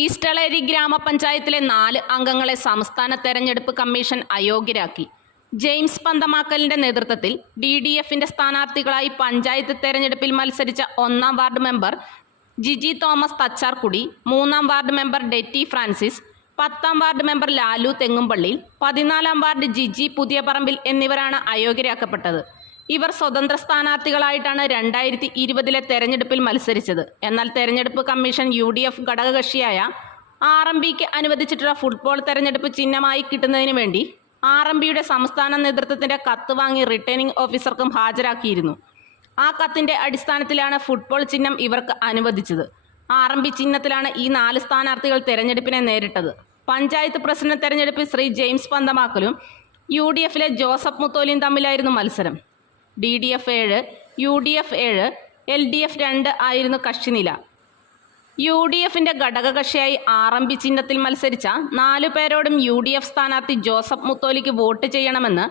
ഈസ്റ്റളേരി ഗ്രാമപഞ്ചായത്തിലെ നാല് അംഗങ്ങളെ സംസ്ഥാന തെരഞ്ഞെടുപ്പ് കമ്മീഷൻ അയോഗ്യരാക്കി. ജെയിംസ് പന്തമാക്കലിന്റെ നേതൃത്വത്തിൽ ഡി ഡി എഫിന്റെ സ്ഥാനാർത്ഥികളായി പഞ്ചായത്ത് തെരഞ്ഞെടുപ്പിൽ മത്സരിച്ച ഒന്നാം വാർഡ് മെമ്പർ ജിജി തോമസ് തച്ചാർകുടി മൂന്നാം വാർഡ് മെമ്പർ ഡെറ്റി ഫ്രാൻസിസ് പത്താം വാർഡ് മെമ്പർ ലാലു തെങ്ങുംപള്ളിയിൽ പതിനാലാം വാർഡ് ജിജി പുതിയപറമ്പിൽ എന്നിവരാണ് അയോഗ്യരാക്കപ്പെട്ടത്. ഇവർ സ്വതന്ത്ര സ്ഥാനാർത്ഥികളായിട്ടാണ് രണ്ടായിരത്തി ഇരുപതിലെ തെരഞ്ഞെടുപ്പിൽ മത്സരിച്ചത്. എന്നാൽ തെരഞ്ഞെടുപ്പ് കമ്മീഷൻ യു ഡി എഫ് ഘടകകക്ഷിയായ ആർ എം ബിക്ക് അനുവദിച്ചിട്ടുള്ള ഫുട്ബോൾ തെരഞ്ഞെടുപ്പ് ചിഹ്നമായി കിട്ടുന്നതിന് വേണ്ടി ആർ എം ബിയുടെ സംസ്ഥാന നേതൃത്വത്തിന്റെ കത്ത് വാങ്ങി റിട്ടേണിംഗ് ഓഫീസർക്കും ഹാജരാക്കിയിരുന്നു. ആ കത്തിന്റെ അടിസ്ഥാനത്തിലാണ് ഫുട്ബോൾ ചിഹ്നം ഇവർക്ക് അനുവദിച്ചത്. ആർ എം ബി ചിഹ്നത്തിലാണ് ഈ നാല് സ്ഥാനാർത്ഥികൾ തെരഞ്ഞെടുപ്പിനെ നേരിട്ടത്. പഞ്ചായത്ത് പ്രസിഡന്റ് തെരഞ്ഞെടുപ്പിൽ ശ്രീ ജെയിംസ് പന്തമാക്കലും യു ഡി എഫിലെ ജോസഫ് മുത്തോലിയും തമ്മിലായിരുന്നു മത്സരം. ഡി ഡി എഫ് ഏഴ് യു ഡി എഫ് ഏഴ് എൽ ഡി എഫ് രണ്ട് ആയിരുന്നു കക്ഷിനില. യു ഡി എഫിന്റെ ഘടകകക്ഷിയായി ആർ എം പി ചിഹ്നത്തിൽ മത്സരിച്ച നാലു പേരോടും യു ഡി എഫ് സ്ഥാനാർത്ഥി ജോസഫ് മുത്തോലിക്ക് വോട്ട് ചെയ്യണമെന്ന്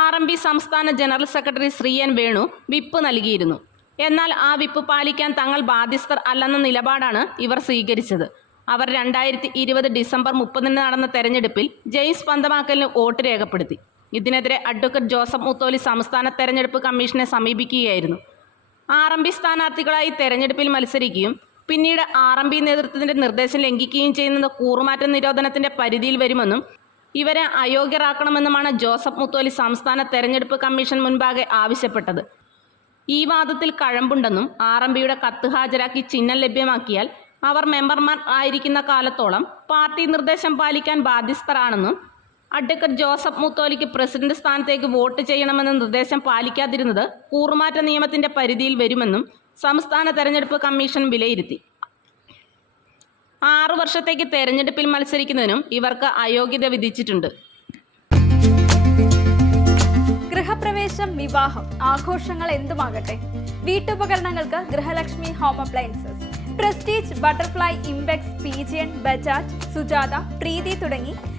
ആർ എം പി സംസ്ഥാന general secretary Shri N Venu whip നൽകിയിരുന്നു. എന്നാൽ ആ വിപ്പ് പാലിക്കാൻ തങ്ങൾ ബാധ്യസ്ഥർ അല്ലെന്ന നിലപാടാണ് ഇവർ സ്വീകരിച്ചത്. അവർ രണ്ടായിരത്തി ഇരുപത് ഡിസംബർ മുപ്പതിന് നടന്ന തെരഞ്ഞെടുപ്പിൽ ജെയിംസ് പന്തമാക്കലിന് വോട്ട് രേഖപ്പെടുത്തി. ഇതിനെതിരെ അഡ്വക്കേറ്റ് ജോസഫ് മുത്തോലി സംസ്ഥാന തെരഞ്ഞെടുപ്പ് കമ്മീഷനെ സമീപിക്കുകയായിരുന്നു. ആർ എം പി സ്ഥാനാർത്ഥികളായി തെരഞ്ഞെടുപ്പിൽ മത്സരിക്കുകയും പിന്നീട് ആർ എം പി നേതൃത്വത്തിന്റെ നിർദ്ദേശം ലംഘിക്കുകയും ചെയ്യുന്നത് കൂറുമാറ്റ നിരോധനത്തിന്റെ പരിധിയിൽ വരുമെന്നും ഇവരെ അയോഗ്യരാക്കണമെന്നുമാണ് ജോസഫ് മുത്തോലി സംസ്ഥാന തെരഞ്ഞെടുപ്പ് കമ്മീഷൻ മുൻപാകെ ആവശ്യപ്പെട്ടത്. ഈ വാദത്തിൽ കഴമ്പുണ്ടെന്നും ആർ എം പിയുടെ കത്ത് ഹാജരാക്കി ചിഹ്നം ലഭ്യമാക്കിയാൽ അവർ മെമ്പർമാർ ആയിരിക്കുന്ന കാലത്തോളം പാർട്ടി നിർദ്ദേശം പാലിക്കാൻ ബാധ്യസ്ഥരാണെന്നും അഡ്വക്കേറ്റ് ജോസഫ് മുത്തോലിക്ക് പ്രസിഡന്റ് സ്ഥാനത്തേക്ക് വോട്ട് ചെയ്യണമെന്ന നിർദ്ദേശം പാലിക്കാതിരുന്നത് കൂറുമാറ്റ നിയമത്തിന്റെ പരിധിയിൽ വരുമെന്നും സംസ്ഥാന തെരഞ്ഞെടുപ്പ് കമ്മീഷൻ വിലയിരുത്തി. ആറു വർഷത്തേക്ക് തെരഞ്ഞെടുപ്പിൽ മത്സരിക്കുന്നതിനും ഇവർക്ക് അയോഗ്യത വിധിച്ചിട്ടുണ്ട്. ഗൃഹപ്രവേശം വിവാഹം ആഘോഷങ്ങൾ എന്തുമാകട്ടെ? വീട്ടുപകരണങ്ങൾക്ക് Grihalakshmi home appliances Prestige Butterfly Impex Pigeon Bajaj Sujata Preethi തുടങ്ങി